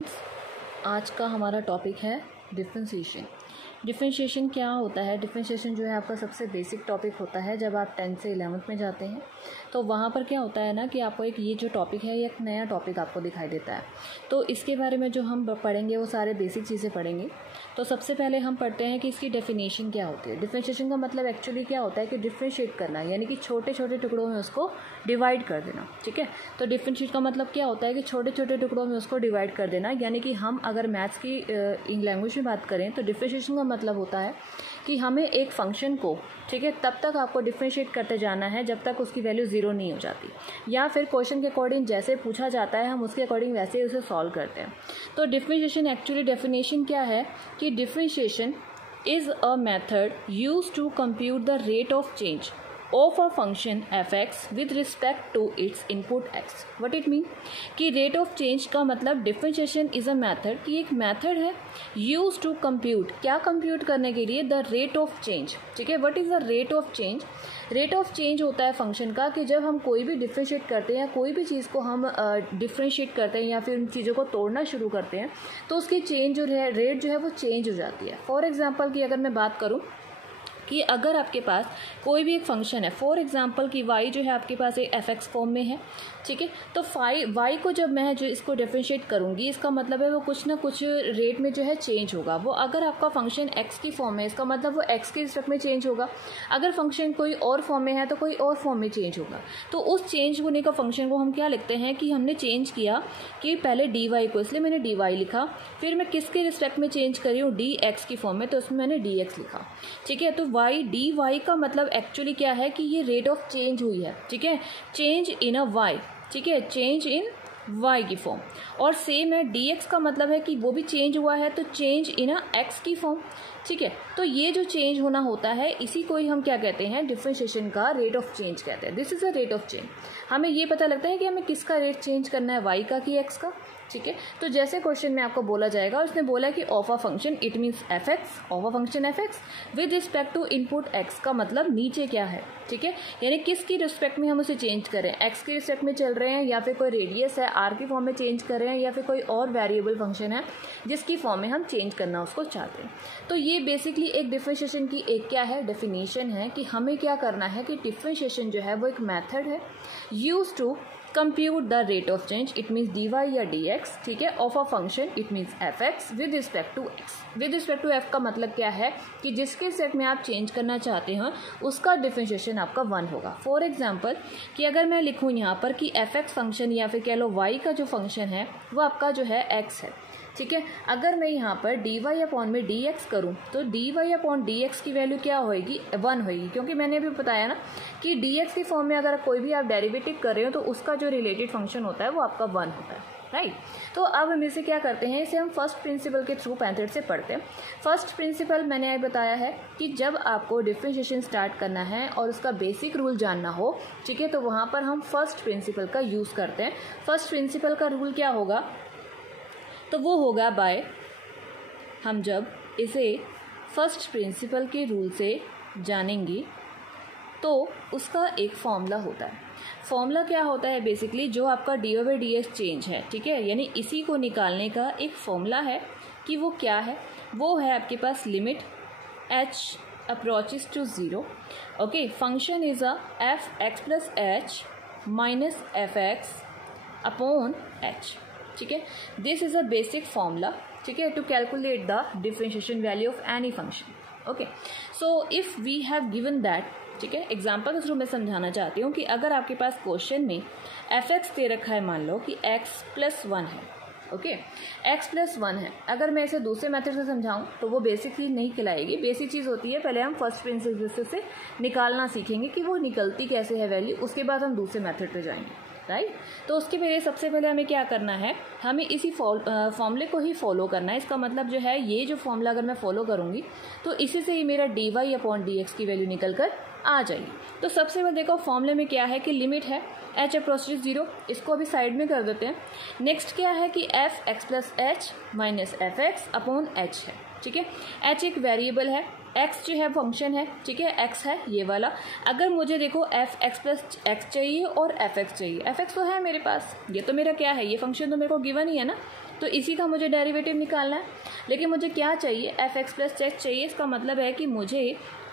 आज का हमारा टॉपिक है डिफरेंशिएशन। डिफरेंशिएशन क्या होता है? डिफरेंशिएशन जो है आपका सबसे बेसिक टॉपिक होता है जब आप 10th से 11th में जाते हैं। तो वहाँ पर क्या होता है ना कि आपको एक ये जो टॉपिक है ये एक नया टॉपिक आपको दिखाई देता है। तो इसके बारे में जो हम पढ़ेंगे वो सारे बेसिक चीज़ें पढ़ेंगे। तो सबसे पहले हम पढ़ते हैं कि इसकी डेफिनेशन क्या होती है। डिफरेंशिएशन का मतलब एक्चुअली क्या होता है कि डिफरेंशिएट करना, यानी कि छोटे छोटे टुकड़ों में उसको डिवाइड कर देना। ठीक है, तो डिफरेंशिएट का मतलब क्या होता है कि छोटे छोटे टुकड़ों में उसको डिवाइड कर देना। यानी कि हम अगर मैथ्स की लैंग्वेज में बात करें तो डिफरेंशिएशन का मतलब होता है कि हमें एक फंक्शन को, ठीक है, तब तक आपको डिफरेंशिएट करते जाना है जब तक उसकी वैल्यू ज़ीरो नहीं हो जाती, या फिर क्वेश्चन के अकॉर्डिंग जैसे पूछा जाता है हम उसके अकॉर्डिंग वैसे ही उसे सॉल्व करते हैं। तो डिफरेंशिएशन एक्चुअली डेफिनेशन क्या है कि differentiation is a method used to compute the rate of change of a function fx with respect to its input x। what it mean कि rate of change का मतलब differentiation is a method कि एक method है used to compute, क्या compute करने के लिए, the rate of change। ठीक है, what is the rate of change? Rate of change होता है फंक्शन का कि जब हम कोई भी डिफ्रेंशिएट करते हैं या कोई भी चीज़ को हम डिफ्रेंशिएट करते हैं या फिर उन चीज़ों को तोड़ना शुरू करते हैं तो उसकी चेंज जो है, रेट जो है वो चेंज हो जाती है। फॉर एग्जांपल की अगर मैं बात करूं कि अगर आपके पास कोई भी एक फंक्शन है, फॉर एग्जांपल कि y जो है आपके पास एक fx फॉर्म में है, ठीक है, तो y को जब मैं जो इसको डिफरेंशिएट करूंगी इसका मतलब है वो कुछ ना कुछ रेट में जो है चेंज होगा। वो अगर आपका फंक्शन x की फॉर्म है इसका मतलब वो x के रिस्पेक्ट में चेंज होगा। अगर फंक्शन कोई और फॉर्म में है तो कोई और फॉर्म में चेंज होगा। तो उस चेंज होने का फंक्शन को हम क्या लिखते हैं कि हमने चेंज किया कि पहले dy को, इसलिए मैंने dy लिखा, फिर मैं किसके रिस्पेक्ट में चेंज करी हूँ, dx की फॉर्म में, तो उसमें मैंने dx लिखा। ठीक है, तो dy का मतलब एक्चुअली क्या है कि ये रेट ऑफ चेंज हुई है। ठीक है, चेंज इन अ y, ठीक है, चेंज इन y की फॉर्म। और सेम है dx का मतलब है कि वो भी चेंज हुआ है तो चेंज इन अ x की फॉर्म। ठीक है, तो ये जो चेंज होना होता है इसी को ही हम क्या कहते हैं, डिफरेंशिएशन का रेट ऑफ चेंज कहते हैं। This is a rate of change. हमें ये पता लगता है कि हमें किसका रेट चेंज करना है, y का कि x का। ठीक है, तो जैसे क्वेश्चन में आपको बोला जाएगा, उसने बोला कि of a function, it means fx, of a function fx with respect to input x का मतलब नीचे क्या है। ठीक है, यानी किसकी रिस्पेक्ट में हम उसे चेंज करें, x के रिस्पेक्ट में चल रहे हैं या फिर कोई रेडियस है r की फॉर्म में चेंज कर रहे हैं या फिर कोई और वेरिएबल फंक्शन है जिसकी फॉर्म में हम चेंज करना उसको चाहते हैं। तो ये बेसिकली एक डिफरेंशिएशन की एक क्या है, डेफिनेशन है कि हमें क्या करना है कि डिफरेंशिएशन जो है वो एक मेथड है use to compute the rate of change, it means dy या dx, ठीक है, of a function, it means fx with respect to x। With respect to f का मतलब क्या है कि जिसके सेट में आप चेंज करना चाहते हैं उसका डिफरेंशिएशन आपका 1 होगा। फॉर एग्जांपल कि अगर मैं लिखूं यहाँ पर कि fx फंक्शन या फिर कह लो y का जो फंक्शन है वो आपका जो है x है। ठीक है, अगर मैं यहाँ पर dy अपॉन में dx करूँ तो dy अपॉन dx की वैल्यू क्या होएगी, 1 होएगी, क्योंकि मैंने अभी बताया ना कि dx की फॉर्म में अगर कोई भी आप डेरिवेटिव कर रहे हो तो उसका जो रिलेटेड फंक्शन होता है वो आपका 1 होता है, राइट। तो अब हम इसे क्या करते हैं, इसे हम फर्स्ट प्रिंसिपल के थ्रू मेथड से पढ़ते हैं। फर्स्ट प्रिंसिपल मैंने ये बताया है कि जब आपको डिफरेंशिएशन स्टार्ट करना है और उसका बेसिक रूल जानना हो, ठीक है, तो वहाँ पर हम फर्स्ट प्रिंसिपल का यूज़ करते हैं। फर्स्ट प्रिंसिपल का रूल क्या होगा, तो वो होगा बाय, हम जब इसे फर्स्ट प्रिंसिपल के रूल से जानेंगे तो उसका एक फॉर्मूला होता है। फॉर्मूला क्या होता है, बेसिकली जो आपका dy/dx चेंज है, ठीक है, यानी इसी को निकालने का एक फॉर्मूला है कि वो क्या है, वो है आपके पास limit h approaches to 0, okay, function is a fx plus h minus fx upon h। ठीक है, this is a basic formula, ठीक है, to calculate the differentiation value of any function. Okay, so if we have given that, ठीक है, example के through मैं समझाना चाहती हूँ कि अगर आपके पास क्वेश्चन में fx दे रखा है, मान लो कि x प्लस 1 है, ओके, x प्लस 1 है, अगर मैं इसे दूसरे मेथड से समझाऊं तो वो बेसिक चीज़ नहीं कहलाएगी। बेसिक चीज़ होती है पहले हम फर्स्ट प्रिंसिपल से निकालना सीखेंगे कि वो निकलती कैसे है वैल्यू, उसके बाद हम दूसरे मेथड पे जाएंगे, राइट। तो उसके पहले सबसे पहले हमें क्या करना है, हमें इसी फॉर्मूले को ही फॉलो करना है। इसका मतलब जो है ये जो फॉर्मूला अगर मैं फॉलो करूँगी तो इसी से ही मेरा dy अपॉन dx की वैल्यू निकल कर आ जाएगी। तो सबसे पहले देखो फॉर्मूले में क्या है कि लिमिट है h अप्रोचेस 0, इसको अभी साइड में कर देते हैं। नेक्स्ट क्या है कि fx plus h minus fx upon h है, ठीक है, h एक वेरिएबल है, x जो है फंक्शन है, ठीक है, x है ये वाला। अगर मुझे देखो fx प्लस x चाहिए और fx चाहिए, fx तो है मेरे पास, ये तो मेरा क्या है, ये फंक्शन तो मेरे को गिवन ही है ना, तो इसी का मुझे डेरिवेटिव निकालना है। लेकिन मुझे क्या चाहिए, एफ एक्स प्लस एच चाहिए। इसका मतलब है कि मुझे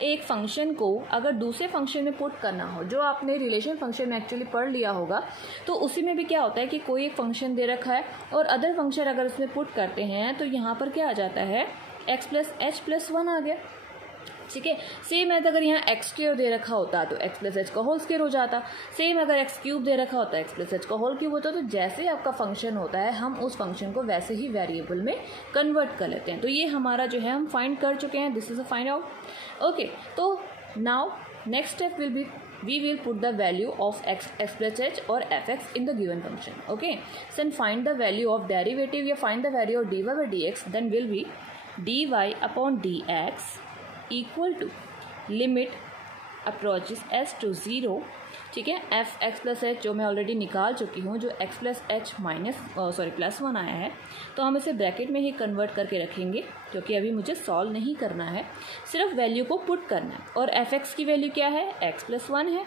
एक फंक्शन को अगर दूसरे फंक्शन में पुट करना हो, जो आपने रिलेशन फंक्शन में एक्चुअली पढ़ लिया होगा, तो उसी में भी क्या होता है कि कोई एक फंक्शन दे रखा है और अदर फंक्शन अगर उसमें पुट करते हैं तो यहाँ पर क्या आ जाता है, X plus H plus one आ गया। ठीक है, सेम है अगर यहाँ एक्स स्क्वायर दे रखा होता तो एक्स प्लस एच का होल स्क्वायर हो जाता। सेम अगर एक्स क्यूब दे रखा होता एक्स प्लस एच का होल क्यूब होता। तो जैसे आपका फंक्शन होता है हम उस फंक्शन को वैसे ही वेरिएबल में कन्वर्ट कर लेते हैं। तो ये हमारा जो है हम फाइंड कर चुके हैं, this is a find out. Okay, तो now next step will be we will put the value of x plus h or fx in the given function. Okay, so find the value of derivative या find the value of dy by dx, then will be dy upon dx equal to limit approaches h to 0। ठीक है, F x plus H जो मैं already निकाल चुकी हूँ, जो x plus H plus one आया है, तो हम इसे ब्रैकेट में ही कन्वर्ट करके रखेंगे क्योंकि अभी मुझे सॉल्व नहीं करना है, सिर्फ वैल्यू को पुट करना है। और एफ एक्स की वैल्यू क्या है, एक्स प्लस वन है,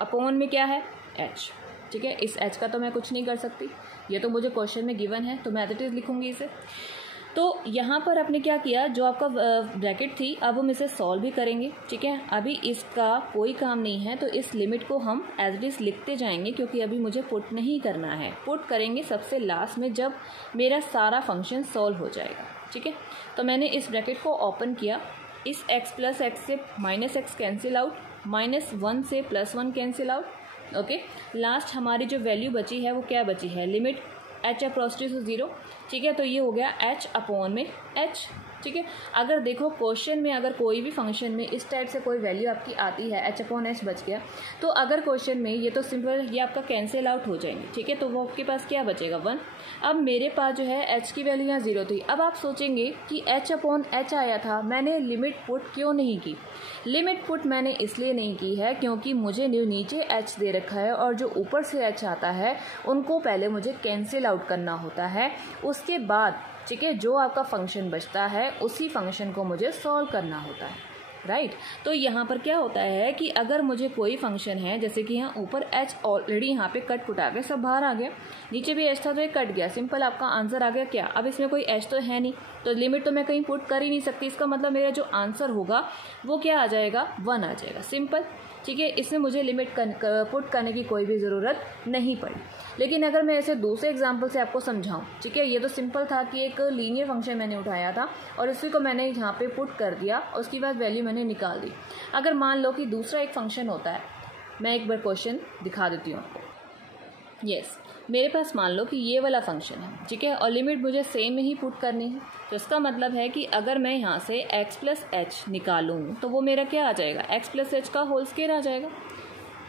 अपॉन में क्या है, एच। ठीक है, इस एच का तो मैं कुछ नहीं कर सकती, ये तो मुझे क्वेश्चन में गिवन है, तो मैं एज इट इज लिखूंगी इसे। तो यहाँ पर आपने क्या किया, जो आपका ब्रैकेट थी, अब हम इसे सॉल्व भी करेंगे। ठीक है, अभी इसका कोई काम नहीं है, तो इस लिमिट को हम एज इट इज लिखते जाएंगे क्योंकि अभी मुझे पुट नहीं करना है। पुट करेंगे सबसे लास्ट में जब मेरा सारा फंक्शन सॉल्व हो जाएगा। ठीक है, तो मैंने इस ब्रैकेट को ओपन किया, इस एक्स प्लस एक्स से minus X cancel out, minus one से plus one cancel out. Okay, last हमारी जो वैल्यू बची है वो क्या बची है, लिमिट एच अप्रोचेस टू 0। ठीक है, तो ये हो गया एच अपॉन में एच। ठीक है, अगर देखो क्वेश्चन में अगर कोई भी फंक्शन में इस टाइप से कोई वैल्यू आपकी आती है, एच अपॉन एच बच गया, तो अगर क्वेश्चन में ये तो सिंपल ये आपका कैंसिल आउट हो जाएंगे। ठीक है, तो वो आपके पास क्या बचेगा, वन। अब मेरे पास जो है एच की वैल्यू यहाँ 0 थी। अब आप सोचेंगे कि एच अपॉन एच आया था, मैंने लिमिट पुट क्यों नहीं की। लिमिट पुट मैंने इसलिए नहीं की है क्योंकि मुझे नीचे एच दे रखा है और जो ऊपर से एच आता है उनको पहले मुझे कैंसिल आउट करना होता है, उसके बाद ठीक है जो आपका फंक्शन बचता है उसी फंक्शन को मुझे सॉल्व करना होता है, राइट। तो यहाँ पर क्या होता है कि अगर मुझे कोई फंक्शन है, जैसे कि यहाँ ऊपर एच ऑलरेडी यहाँ पे कट कुटा के सब बाहर आ गया, नीचे भी एच था तो ये कट गया, सिंपल आपका आंसर आ गया क्या। अब इसमें कोई एच तो है नहीं, तो लिमिट तो मैं कहीं पुट कर ही नहीं सकती, इसका मतलब मेरा जो आंसर होगा वो क्या आ जाएगा, वन आ जाएगा, सिंपल। ठीक है, इसमें मुझे लिमिट पुट करने की कोई भी ज़रूरत नहीं पड़ी। लेकिन अगर मैं इसे दूसरे एग्जाम्पल से आपको समझाऊं, ठीक है, ये तो सिंपल था कि एक लीनियर फंक्शन मैंने उठाया था और इसी को मैंने यहाँ पे पुट कर दिया और उसके बाद वैल्यू मैंने निकाल दी। अगर मान लो कि दूसरा एक फंक्शन होता है, मैं एक बार क्वेश्चन दिखा देती हूँ आपको। यस, मेरे पास मान लो कि ये वाला फंक्शन है, ठीक है, और लिमिट मुझे सेम में ही पुट करनी है। तो इसका मतलब है कि अगर मैं यहाँ से x प्लस एच निकालूँ तो वो मेरा क्या आ जाएगा, x प्लस एच का होल स्क्वायर आ जाएगा,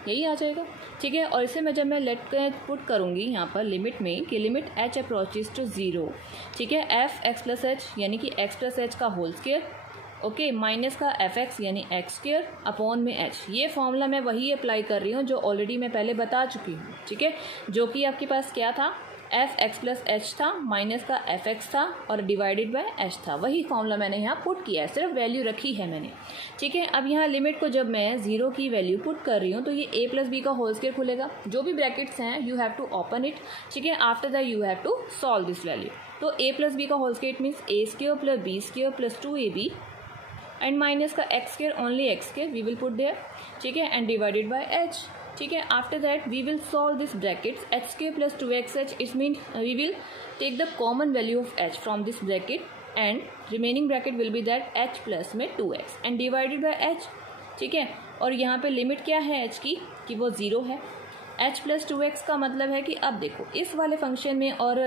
यही आ जाएगा। ठीक है, और इसे मैं जब मैं लेट पुट करूँगी यहाँ पर लिमिट में कि लिमिट h अप्रोचेस टू 0, ठीक है, एफ एक्स प्लस एच यानी कि x प्लस एच का होल स्क्वायर, ओके, माइनस का एफ एक्स यानी एक्स स्क्वायर अपॉन में एच। ये फॉर्मूला मैं वही अप्लाई कर रही हूँ जो ऑलरेडी मैं पहले बता चुकी हूँ। ठीक है, जो कि आपके पास क्या था, एफ एक्स प्लस एच था, माइनस का एफ एक्स था और डिवाइडेड बाय एच था। वही फॉर्मूला मैंने यहाँ पुट किया है, सिर्फ वैल्यू रखी है मैंने। ठीक है, अब यहाँ लिमिट को जब मैं 0 की वैल्यू पुट कर रही हूँ तो ये a प्लस बी का होल स्क्वायर खुलेगा, जो भी ब्रैकेट्स हैं you have to open it. ठीक है, after that you have to solve this value. तो a प्लस बी का whole square it means a square plus b square plus 2ab and minus का X square only X square we will put there. ठीक है, and divided by H. ठीक है, after that we will solve this brackets H square plus 2xh, it mean we will take the common value of h from this bracket and remaining bracket will be that h plus में 2x and divided bye h। ठीक है, और यहाँ पे limit क्या है h की कि वो 0 है। h प्लस 2x का मतलब है कि अब देखो इस वाले फंक्शन में और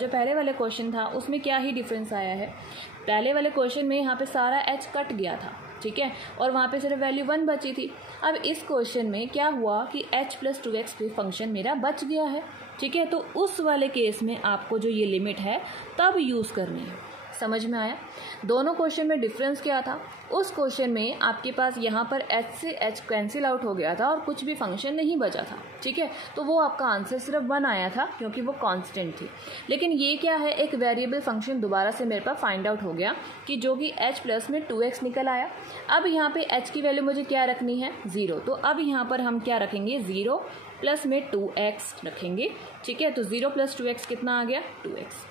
जो पहले वाले क्वेश्चन था उसमें क्या ही डिफरेंस आया है। पहले वाले क्वेश्चन में यहाँ पे सारा h कट गया था, ठीक है, और वहाँ पे सिर्फ वैल्यू 1 बची थी। अब इस क्वेश्चन में क्या हुआ कि h प्लस 2x पे फंक्शन मेरा बच गया है। ठीक है, तो उस वाले केस में आपको जो ये लिमिट है तब यूज़ करनी है, समझ में आया? दोनों क्वेश्चन में डिफरेंस क्या था? उस क्वेश्चन में आपके पास यहाँ पर h से h कैंसिल आउट हो गया था और कुछ भी फंक्शन नहीं बचा था, ठीक है, तो वो आपका आंसर सिर्फ 1 आया था क्योंकि वो कांस्टेंट थी। लेकिन ये क्या है, एक वेरिएबल फंक्शन दोबारा से मेरे पास फाइंड आउट हो गया कि जो कि h प्लस में 2x निकल आया। अब यहाँ पे h की वैल्यू मुझे क्या रखनी है, 0। तो अब यहाँ पर हम क्या रखेंगे, 0 प्लस में 2x रखेंगे, ठीक है। तो 0 प्लस 2x कितना आ गया, 2x।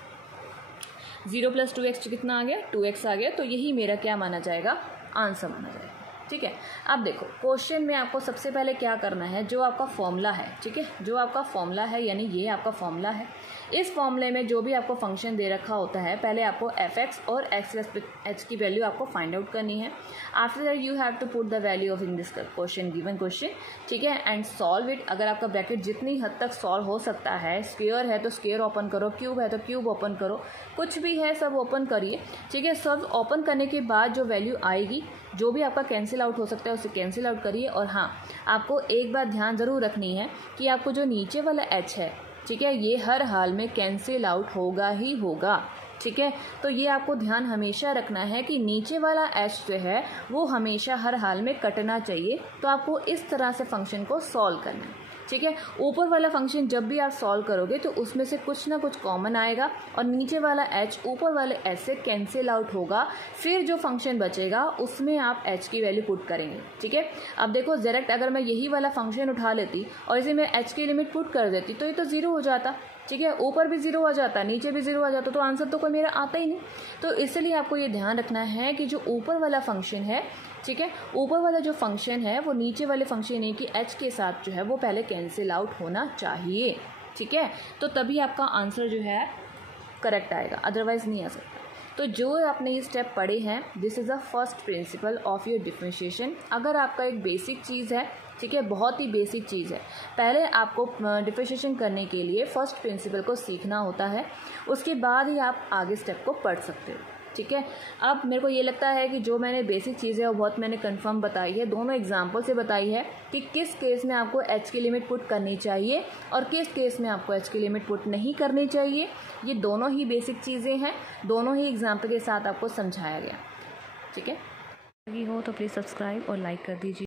0 प्लस 2x कितना आ गया, 2x आ गया। तो यही मेरा क्या माना जाएगा, आंसर माना जाएगा, ठीक है। अब देखो क्वेश्चन में आपको सबसे पहले क्या करना है, जो आपका फॉर्मूला है, ठीक है, जो आपका फॉर्मूला है यानी ये आपका फॉर्मूला है, इस फॉर्मूले में जो भी आपको फंक्शन दे रखा होता है, पहले आपको fx और x रेस्पेक्ट h की वैल्यू आपको फाइंड आउट करनी है। After that you have to put the value of in this question, given question, ठीक है, एंड सॉल्व इट। अगर आपका ब्रैकेट जितनी हद तक सॉल्व हो सकता है, स्क्वायर है तो स्क्वायर ओपन करो, क्यूब है तो क्यूब ओपन करो, कुछ भी है सब ओपन करिए, ठीक है। सब ओपन करने के बाद जो वैल्यू आएगी, जो भी आपका कैंसिल आउट हो सकता है उसे कैंसिल आउट करिए। और हाँ, आपको एक बात ध्यान ज़रूर रखनी है कि आपको जो नीचे वाला h है, ठीक है, ये हर हाल में कैंसिल आउट होगा ही होगा, ठीक है। तो ये आपको ध्यान हमेशा रखना है कि नीचे वाला h जो है वो हमेशा हर हाल में कटना चाहिए। तो आपको इस तरह से फंक्शन को सॉल्व करना है, ठीक है। ऊपर वाला फंक्शन जब भी आप सॉल्व करोगे तो उसमें से कुछ ना कुछ कॉमन आएगा और नीचे वाला h ऊपर वाले h से कैंसिल आउट होगा। फिर जो फंक्शन बचेगा उसमें आप h की वैल्यू पुट करेंगे, ठीक है। अब देखो डायरेक्ट अगर मैं यही वाला फंक्शन उठा लेती और इसे मैं h की लिमिट पुट कर देती तो ये तो 0 हो जाता, ठीक है, ऊपर भी 0 आ जाता, नीचे भी 0 आ जाता, तो आंसर तो कोई मेरा आता ही नहीं। तो इसलिए आपको ये ध्यान रखना है कि जो ऊपर वाला फंक्शन है, ठीक है, ऊपर वाला जो फंक्शन है वो नीचे वाले फंक्शन है कि h के साथ जो है वो पहले कैंसिल आउट होना चाहिए, ठीक है। तो तभी आपका आंसर जो है करेक्ट आएगा, अदरवाइज नहीं आ सकता। तो जो आपने ये स्टेप पढ़े हैं, this is the first principle of your differentiation. अगर आपका एक बेसिक चीज़ है, ठीक है, बहुत ही बेसिक चीज़ है, पहले आपको डिफरेंशिएशन करने के लिए फर्स्ट प्रिंसिपल को सीखना होता है, उसके बाद ही आप आगे स्टेप को पढ़ सकते हो, ठीक है। अब मेरे को ये लगता है कि जो मैंने बेसिक चीज़ें वो बहुत मैंने कंफर्म बताई है, दोनों एग्जांपल से बताई है कि किस केस में आपको h की लिमिट पुट करनी चाहिए और किस केस में आपको h की लिमिट पुट नहीं करनी चाहिए। ये दोनों ही बेसिक चीज़ें हैं, दोनों ही एग्जाम्पल के साथ आपको समझाया गया, ठीक है। लगी हो तो प्लीज़ सब्सक्राइब और लाइक कर दीजिए।